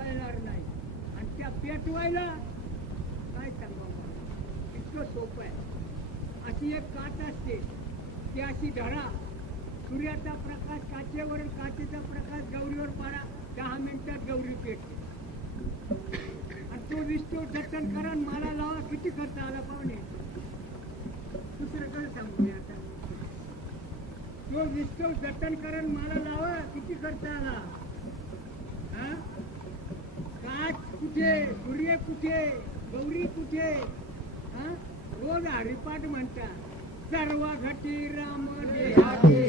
कळणार नाही. आणि त्या पेटवायला काय सांगा इतकं सोपं आहे. अशी एक काच असते. ती अशी धरा. सूर्याचा प्रकाश काचेवर काचेचा प्रकाश गौरीवर पाडा. दहा मिनिटात गौरी पेटते आणि तो विस्तव जतन करा मला लावा किती खर्च आला पाहुणे? दुसरं काय सांगू मी आता? तो विस्तव जतन करा मला लावा किती खर्च आला हा? काच कुठे? सूर्य कुठे? गौरी कुठे? हा? रोज हरिपाठ म्हणतात. सर्वासाठी राम देहाती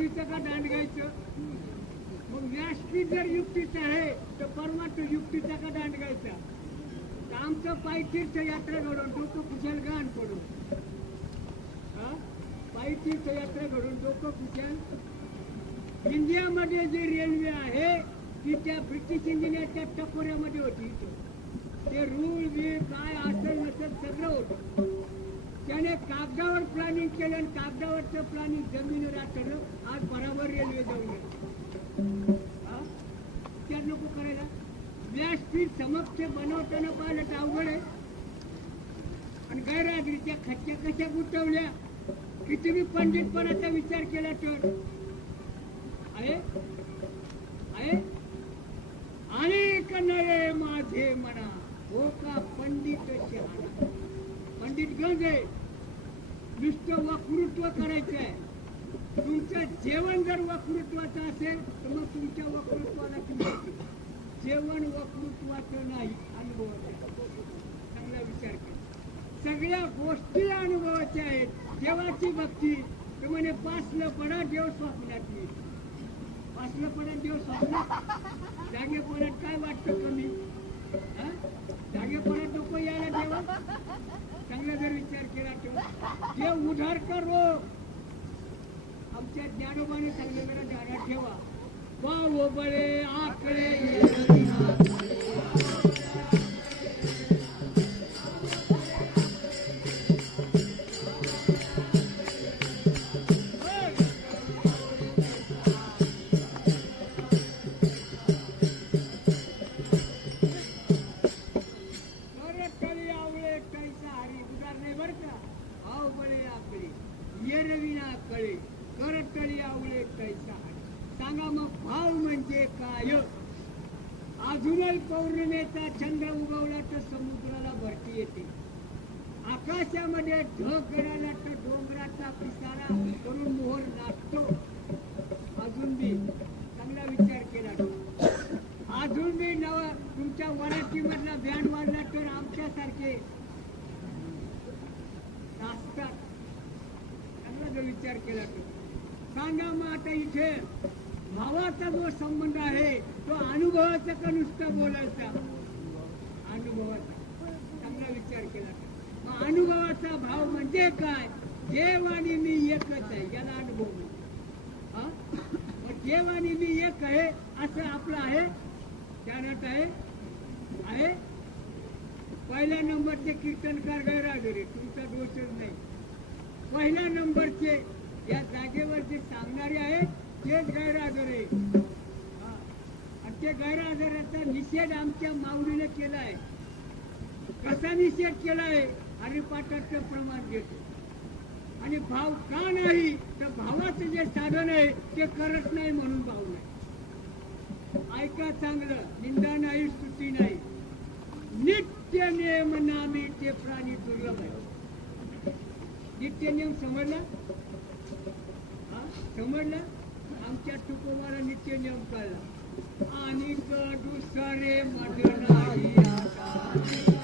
युक्तीचं का दांड घ्यायचं? मग व्यासपीठ जर युक्तीचं आहे तर परमात्म युक्तीचा का दांड घ्यायचा? तर आमचं पायतीर्थ यात्रा घडून डोकं कुशल गाण पडून. हा? पायतीर्थ यात्रा घडून डोकं कुशल इंडियामध्ये जी रेल्वे आहे ती त्या ब्रिटिश इंजिनियरच्या टपोऱ्यामध्ये होती इथं. ते रूळ बीळ काय असेल नसेल सगळं होतं. त्याने कागदावर प्लॅनिंग केलं आणि कागदावरचं प्लॅनिंग जमिनीवर आठवलं आज बराबर रेल्वे जाऊन गेली. नको करायला. व्यासपीठ समक्ष बनवताना पाहिलं तर अवघड आहे. आणि गैरहाजरीच्या खच्च्या कशा गुंतवल्या? किती मी पंडितपणाचा विचार केला तर? आहे? आहे? अनेक नये माझे म्हणा. हो का पंडित शहाणा? पंडित गंज आहे नुसतं वक्तृत्व करायचं आहे तुमचं जेवण जर वक्तृत्वाचं असेल तर मग तुमच्या वक्तृत्वाला किंमत जेवण वक्तृत्वाचं नाही अनुभवाचं चांगला विचार केला. सगळ्या गोष्टी अनुभवाच्या आहेत. देवाची भक्ती तर म्हणे पासलं पडा देव स्वप्नात येईल पासलं पडा देव स्वप्नात? जागेपणात काय वाटतं कमी? हा? जागेपणात नको यायला देवा. चांगला जर विचार केला तो देव उधार करो आमच्या ज्ञानोबाने चांगलं जरा ठेवा. वा बळे आकडे तुम्ही नव तुमच्या वराती मधला बँड वाढला तर आमच्यासारखे नाचतात चांगला जो विचार केला तो सांगा मग आता इथे भावाचा जो संबंध आहे तो अनुभवाचा का नुसता बोलायचा? अनुभवाचा. चांगला विचार केला मग अनुभवाचा भाव म्हणजे काय? देव आणि मी एकच आहे याला अनुभव म्हणतात. देव आणि मी एक आहे असं आपलं आहे? ध्यानात आहे. आहे पहिल्या नंबरचे कीर्तनकार गैरागरे तुमचा दोषच नाही. पहिल्या नंबरचे या जागेवर जे सांगणारे आहेत तेच गैरहजर. हा. आणि ते गैरहजराचा निषेध आमच्या माऊलीने केला आहे. कसा निषेध केला आहे? हरिपाठाचं प्रमाण घेतो. आणि भाव का नाही? तर भावाचं जे साधन आहे ते करत नाही म्हणून भाव नाही. ऐका चांगलं निंदा नाही स्तुती नाही नित्य नियम नामी ते प्राणी दुर्लभ आहे नित्य नियम समजला हा? समजला आमच्या तुकोबाला नित्य नियम कळला आणि दुसरे मध नाही आता.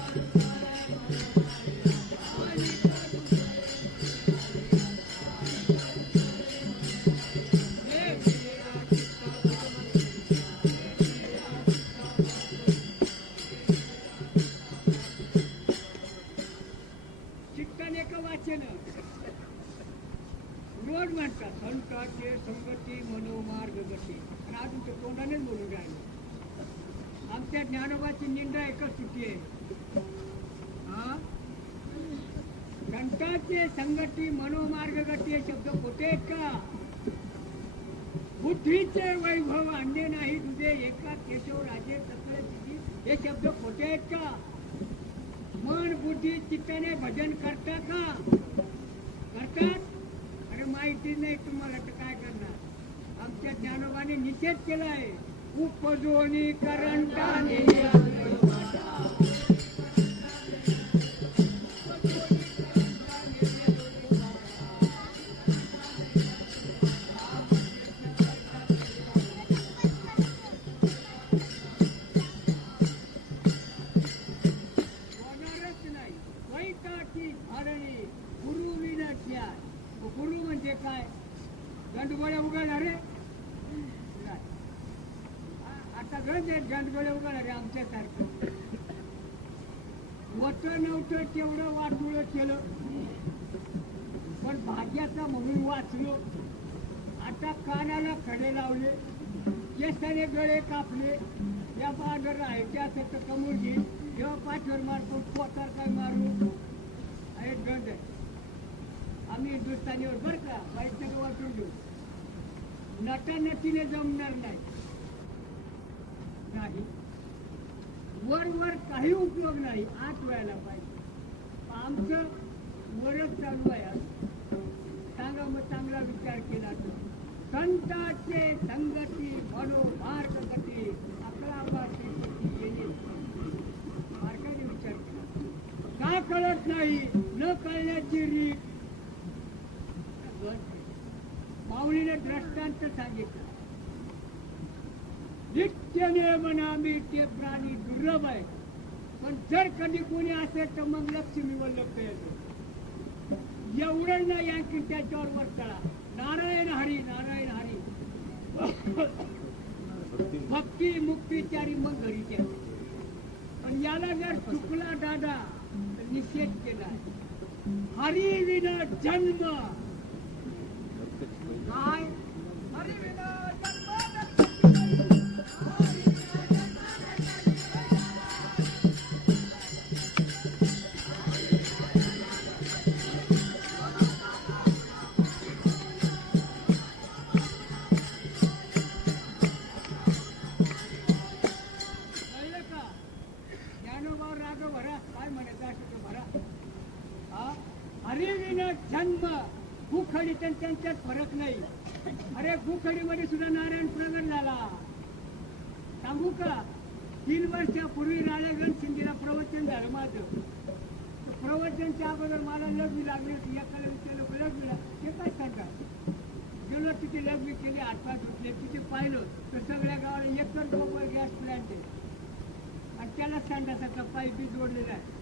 संगती मनोमार्ग गती हे शब्द खोटे आहेत का? बुद्धीचे वैभव आणले नाही तुझे एका केशव राजे सकळ हे शब्द खोटे आहेत का? मन बुद्धी चित्ताने भजन करता का? करतात? अरे माहिती नाही तुम्हाला तर काय करणार? आमच्या ज्ञानोबाने निषेध केलाय. उपजोनी करण हिंदुस्थानीवर बरं का वाईट नका वाटून घेऊ नटानटीने जमणार नाही. वर वर काही उपयोग नाही आत व्हायला पाहिजे. आमचं वरच चालू आहे सांगा मग चांगला विचार केला तर. संताचे संगती म्हणो मार्ग गती अकरा पाठी मार्गाने विचार केला. का कळत नाही? न कळण्याची रीत. माऊलीने दृष्टांत सांगितलं. नित्य नियमनामी ते प्राणी दुर्लभ आहे पण जर कधी कोणी असेल तर मग लक्ष्मी वल्लभ येतो एवढं नाही आणखी त्याच्यावर वर चढा. नारायण हरी नारायण हरी. भक्ती मुक्ती त्यारी मग घरी त्या. पण याला जर चुकला दादा तर निषेध केला. हरी विना जन्म. काय आणि त्यांच्यात फरक नाही. अरे गुखडीमध्ये सुद्धा नारायण प्रगट झाला. सांगू का? तीन वर्षापूर्वी राळेगण शिंदेला प्रवचन झालं माझं. प्रवचनच्या अगोदर मला लग्न लागली होते. एखाद्या विचारलं लग्न ते काय सांगा गेलो तिथे लग्न केली पाच रुपये तिथे पाहिलं तर सगळ्या गावाला एकच गोबर गॅस प्लॅन्ट आहे. आणि त्याला सांगा पाईप जोडलेला आहे.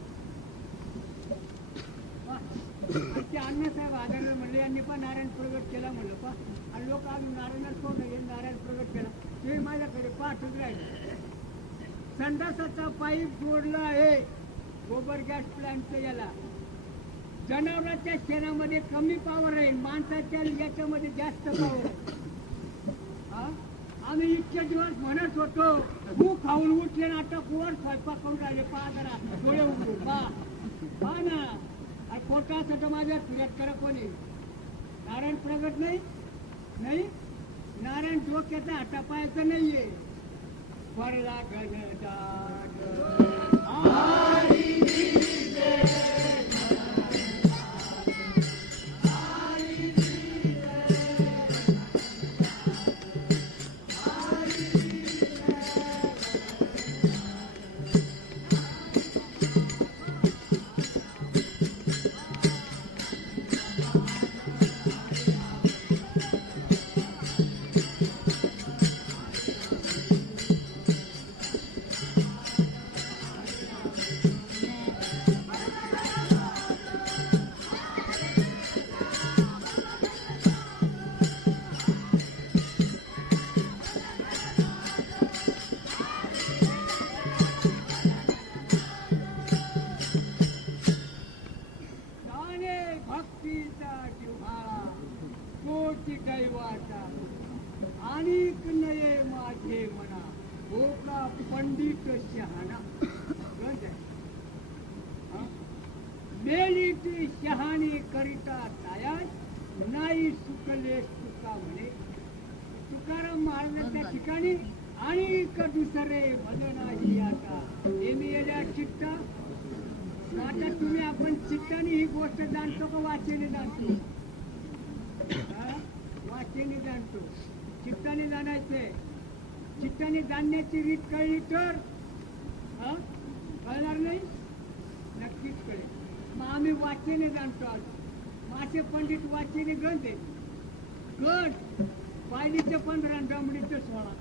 ते अण्णासाहेब आदरले म्हणले यांनी पण नारायण प्रगट केला म्हणलं पा आणि लोक अजून नारायणच कोण हे नारायण प्रगट केला. ते माझ्याकडे पाठच राहिले संडासाचा पाईप जोडला आहे. गोबर गॅस प्लांटचं याला. जनावरांच्या शेणामध्ये कमी पावर आहे. माणसाच्या याच्यामध्ये जास्त पावर आहे. आम्ही इतके दिवस म्हणत होतो तू खाऊन उठले ना आता कुवर स्वयंपाक करून राहिले. पहा जरा डोळे उघडू पा ना. खोटा सट माझ्या फिरत करा कोणी. नारायण प्रगट नाही नाही नारायण डोक्याचा हातापायाचं नाहीये. वरला गणदान आणि दुसरे भजनाही आता. नेहमी येल्या चित्ता आता तुम्ही आपण चित्ताने ही गोष्ट जाणतो का वाचेने जाणतो? हा? वाचेने जाणतो. चित्ताने जाणायचंय चित्ताने जाणण्याची रीत कळली तर हा? कळणार नाही? नक्कीच कळेल. मग आम्ही वाचेने जाणतो आज. मासे पंडित वाचेने गण देत. गण पायलीचं पण डमडीचे सोळा.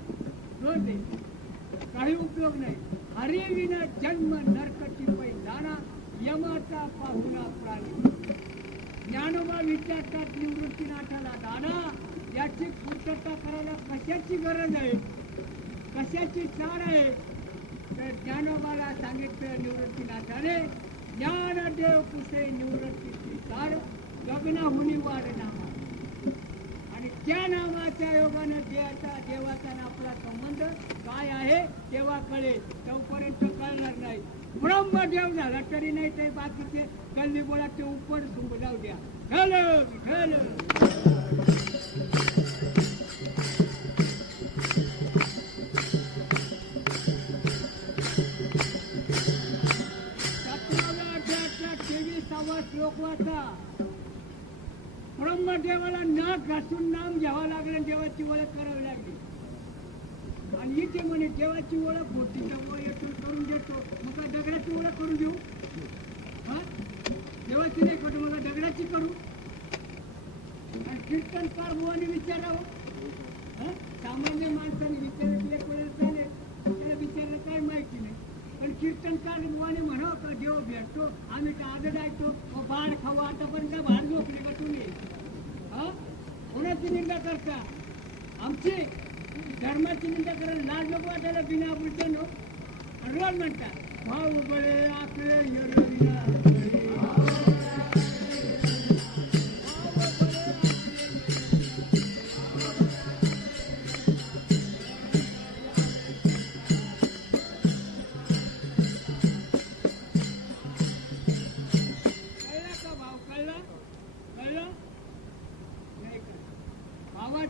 गण काही उपयोग नाही. हरिविना जन्म जन्म नरकटी पैदाना यमाचा पाहुणा प्राणी. ज्ञानोबा विचारतात निवृत्तीनाथाला दादा याची पूर्तता करायला कशाची गरज आहे? कशाची चार आहे? तर ज्ञानोबाला सांगितलं निवृत्तीनाथाने ज्ञान देव कुसे निवृत्तीची चार लग्न हुनी वाढ नामा आणि त्या नामाच्या योगानं देवाचा देवाचा आणि आपला संबंध काय आहे तेव्हा कळेल. तोपर्यंत कळणार नाही. ब्रह्मदेव झाला तरी नाही ते बाकीचे गल्ली बोळाचे उपर जाऊ द्या. झालं झालं. देवाला नाक घासून नाम घ्यावं लागलं देवाची ओळख करावी लागली. आणि इथे म्हणे देवाची ओळख होती करून देतो. मग दगडाची ओळख करून देऊ? हा? देवाची नाही करू मला दगडाची करू? आणि कीर्तन फार बुवाने विचारावं. सामान्य माणसाने विचारले कोणाला चालेल त्याला विचारलं काय माहिती नाही. पण कीर्तनकार बुवाने म्हणावं का देव भेटतो आम्ही का आदर ऐकतो. बाळ खाऊ आतापर्यंत बाळ झोपली का तुम्ही? धर्माची निंदा करता. आमची धर्माची निंदा करायला लाल लोक वाटायला बिना बुलतानो रोज म्हणतात भाऊ बळे आपले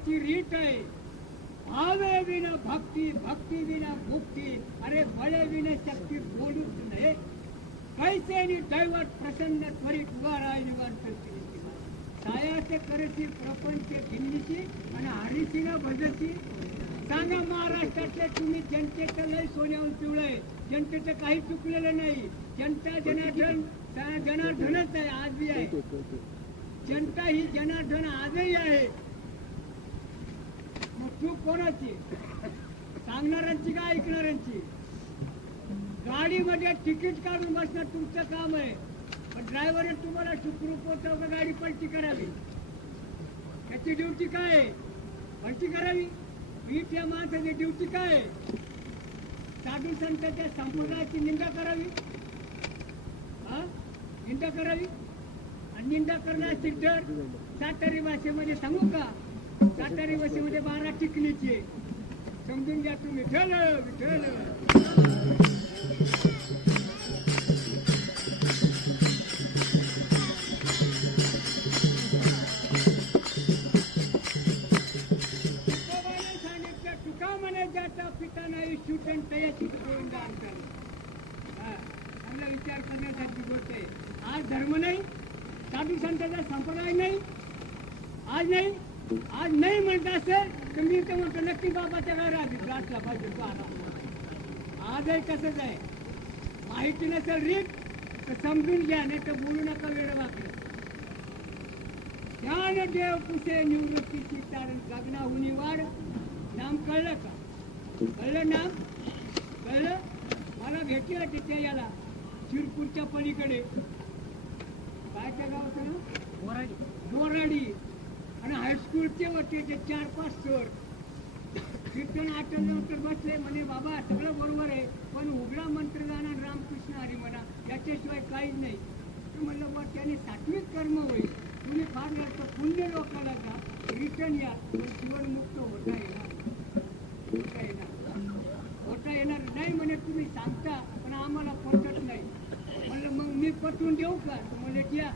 कळलं. रीत आहे. भावे विन भक्ती भक्ती विन मुक्ती अरे बळे विन शक्ती बोलूच नये. कैसे नि दैवत प्रसन्न त्वरित उभा राय निवांत छायाचे करशी प्रपंच दिल्लीची आणि हरीची ना भजची सांगा महाराष्ट्रातले तुम्ही जनतेचं लय सोन्यावर पिवळय जनतेचं काही चुकलेलं नाही. जनता जनार्दन जनार्दनच आहे आज आहे. जनता ही जनार्दन आजही आहे. चूक कोणाची? सांगणाऱ्यांची का ऐकणाऱ्यांची? गाडीमध्ये तिकीट काढून बसणं तुमचं काम आहे. पण ड्रायव्हर तुम्हाला सुखरूप पोहोचव का गाडी पलटी करावी. त्याची ड्युटी काय आहे? पलटी करावी. मी त्या माणसाची ड्युटी काय आहे? साधू संतांच्या संप्रदायाची निंदा करावी. हा? निंदा करावी. आणि निंदा करणार असेल सातारी भाषेमध्ये सांगू का? सातारी भाषेमध्ये बारा टिकलीची आहे. समजून घ्या तुम्ही. विठ्ठल विठ्ठल तुकोबाने सांगितलं तुका म्हणे ज्याचा पिता नाही शूटन तयाची गोविंदा अंतर हा, चांगला विचार करण्यासारखी गोष्ट आहे. आज धर्म नाही साधू संतांचा संप्रदाय नाही आज नाही आज नाही म्हणत असेल तर मी तर म्हणतो नक्की बाबाच्या घरात गाठला पाहिजे तो आराम. आजही तसंच आहे. माहिती नसेल रीत तर समजून घ्या नाही तर बोलू नका वेळ वाकडं ज्ञान देव कुठे निवृत्तीची कारण गगनाहुनी वाढ. नाम कळलं का? कळलं नाम? कळलं? मला भेटलं तिथे याला शिरपूरच्या पलीकडे. कायच्या गावाचं ना बोराडी. आणि हायस्कूलचे होते ते चार पाच सर कीर्तन आठवल्यानंतर बसले म्हणे बाबा सगळं बरोबर आहे पण उघडा मंत्र जाणार रामकृष्ण हरी म्हणा याच्याशिवाय काहीच नाही. तर म्हणलं बा त्याने सात्विक कर्म होईल. तुम्ही फार जास्त पुण्य लोकाला जा रिटर्न या जीवन जीवनमुक्त होता येणार. होता येणार. होता येणार नाही म्हणे तुम्ही सांगता पण आम्हाला पटत नाही म्हणलं मग मी पटवून देऊ का तर म्हणले द्या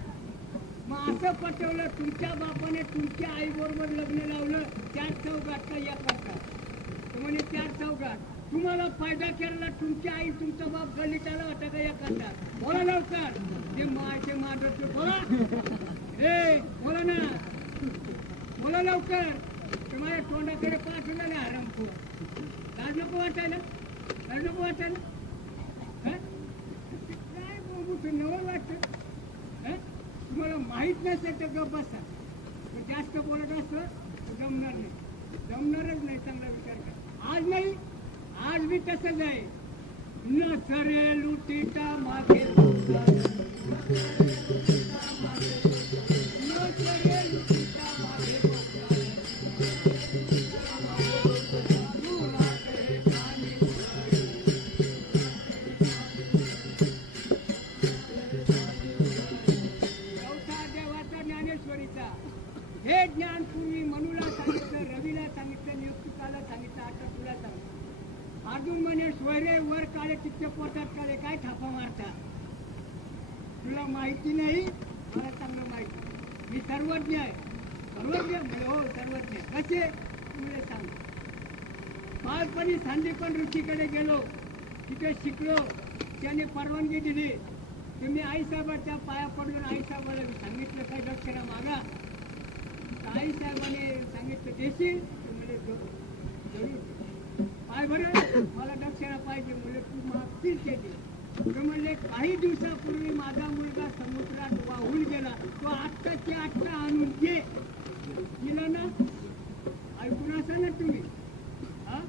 मग पटवलं तुमच्या बापाने तुमच्या आई बरोबर लग्न लावलं चार चौघात का या करता म्हणे चार चौघात. तुम्हाला फायदा केला तुमची आई तुमचा बाप गल्लीत आला होता का या करता बोला लवकर. ते मायचे मारत बोला ए बोला ना. बोला लवकर. तुम्हाला तोंडाकडे पाठवलं ना आराम लाज नको वाटायला? लाज नको वाटायला हा? काय मोठं नवं वाटतं हं? तुम्हाला माहीत नसेल तर गप बसतात पण जास्त बोलत असतं तर जमणार नाही. जमणारच नाही चांगला विचार कर. आज नाही आज बी तसंच आहे न सरे लुटीटा मागे. तुला सांग. बालपणी सांदीपण ऋषीकडे गेलो. तिथे शिकलो. त्याने परवानगी दिली. तुम्ही आईसाहेबाच्या पाया पडून आईसाहेबाला सांगितलं काय दक्षिणा मागा. तर आईसाहेबाने सांगितलं देशील म्हणजे जरूर पाय बरं? मला दक्षिणा पाहिजे. म्हणजे तू मागतील ते दे. म्हणले काही दिवसापूर्वी माझा मुलगा समुद्रात वाहून गेला. तो आत्ताच्या आत्ता आणून घे. दिलं ना ऐकून असा ना तुम्ही? हा?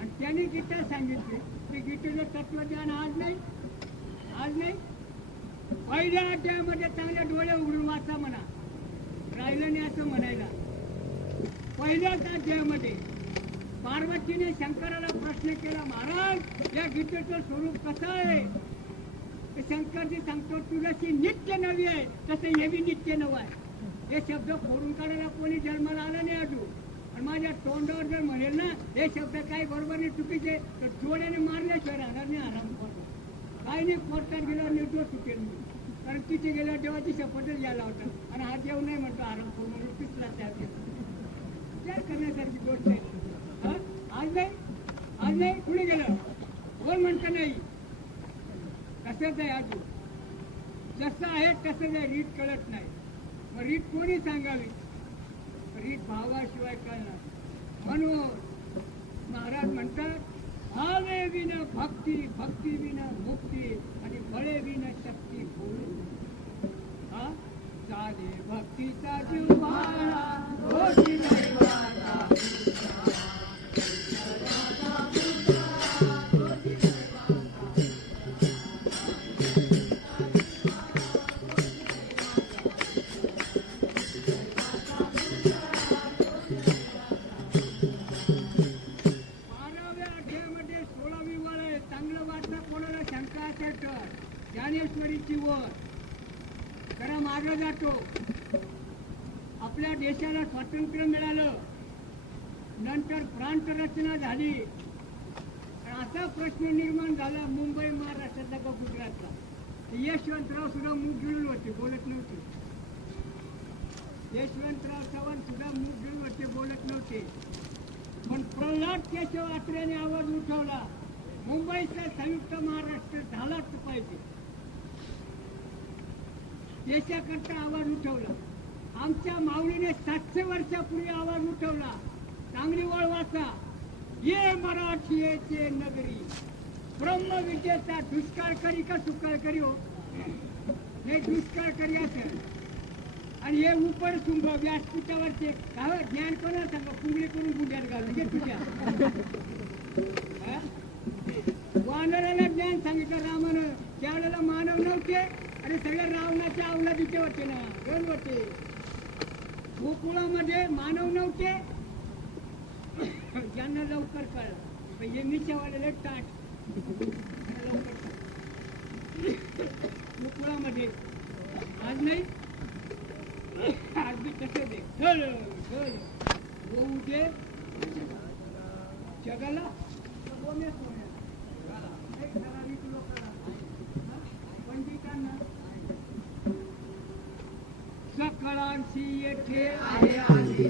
आणि त्याने गीता सांगितली. ते गीतेचं तत्वज्ञान आज नाही? आज नाही? पहिल्या अध्यायामध्ये चांगले डोळे उघडून वाचा म्हणा. राहिलं नाही असं म्हणायला. पहिल्याच अध्यायामध्ये पार्वतीने शंकराला प्रश्न केला महाराज या गीतेचं स्वरूप कसं आहे? शंकरजी सांगतो तुझ्याशी नित्य नवी आहे तसं हे बी नित्य नवं आहे. हे शब्द फोडून काढायला कोणी जन्माला आला नाही अजून. आणि माझ्या तोंडावर जर म्हणेल ना हे शब्द काही बरोबर नाही चुकीचे तर जोड्याने मारल्याशिवाय राहणार नाही आराम करतो काही नाही कोर्टात गेल्यावर निर्दोष सुटेल मी. कारण तिथे गेल्यावर देवाची शपथच घ्यायला होता. आणि हा देव नाही म्हणतो आराम करू म्हणून पिसला त्या विचार करण्यासारखी गोष्ट आहे. आज नाही? आज नाही? कुणी गेलं? कोण म्हणतं नाही? तसंच आहे अजून. जसं आहे तसंच आहे. रीत कळत नाही. मग रीत कोणी सांगावी? रीत भावाशिवाय कळणार. म्हणून महाराज म्हणतात भावे विन भक्ती भक्ती विन मुक्ती आणि बळे विन शक्ती भोळे हा? चाले भक्तीचा जीव बाळा निर्माण झाला मुंबई महाराष्ट्रातला का गुजरातला. यशवंतराव सुद्धा मूग गिळून होते बोलत नव्हते. यशवंतराव चव्हाण सुद्धा मूग गिळून होते बोलत नव्हते. पण प्रल्हाद केशव आत्र्याने आवाज उठवला मुंबईचा संयुक्त महाराष्ट्र झालाच पाहिजे. याच्याकरता आवाज उठवला. आमच्या माऊलीने सातशे वर्षापूर्वी आवाज उठवला. चांगली वळवाचा ये मराठीचे नगरी. ब्रह्मविद्येचा दुष्काळ करी का सुकाळ करी हो? हे दुष्काळ करी असेल. आणि हे उपर शुंभ व्यासपीठावरचे काय ज्ञान कोणाला सांगा? पुंगळे करून गुंड्यात घालून? घे तुझ्या. वानराला ज्ञान सांगितलं रामानं. त्यावेळेला मानव नव्हते आणि सगळे रावणाच्या अवलादीचे होते ना गण होते गोकुळामध्ये मानव नव्हते. ज्यांना लवकर कळलं. हे हे मिशावालेले टाट त्यांना आज नाही? आज मी कसं दे? होऊ दे जगाला पंडितांना सकळांशी येथे आहे आधी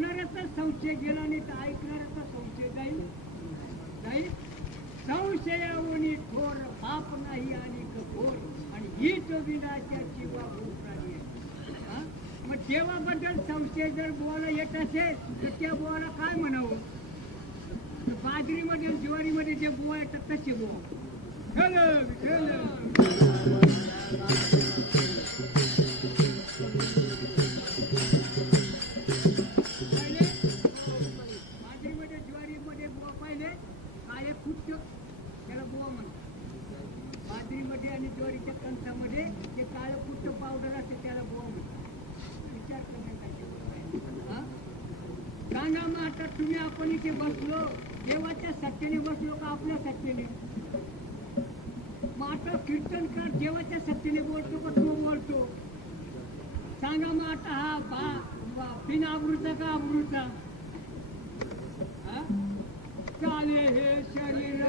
ऐकणाऱ्याचा संशय गेला नाही तर ऐकणाऱ्याचा संशय जाईल. जाईल. संशयावनी थोर बाप नाही आणि कठोर आणि हीच विनाशाची वाहू प्राणी आहे. मग देवाबद्दल संशय जर बुवाला येत असेल तर त्या बोवाला काय म्हणावं? बाजरीमध्ये ज्वारीमध्ये जे बोवा येतात तसे बुवा तुम्ही बसलो देवाच्या सत्तेने बसलो का आपल्या सत्तेने? मग आता कीर्तनकार देवाच्या सत्तेने बोलतो का तो बोलतो. सांगा मग आता हा बा बा- का आवृत्ता? चाले हे शरीर.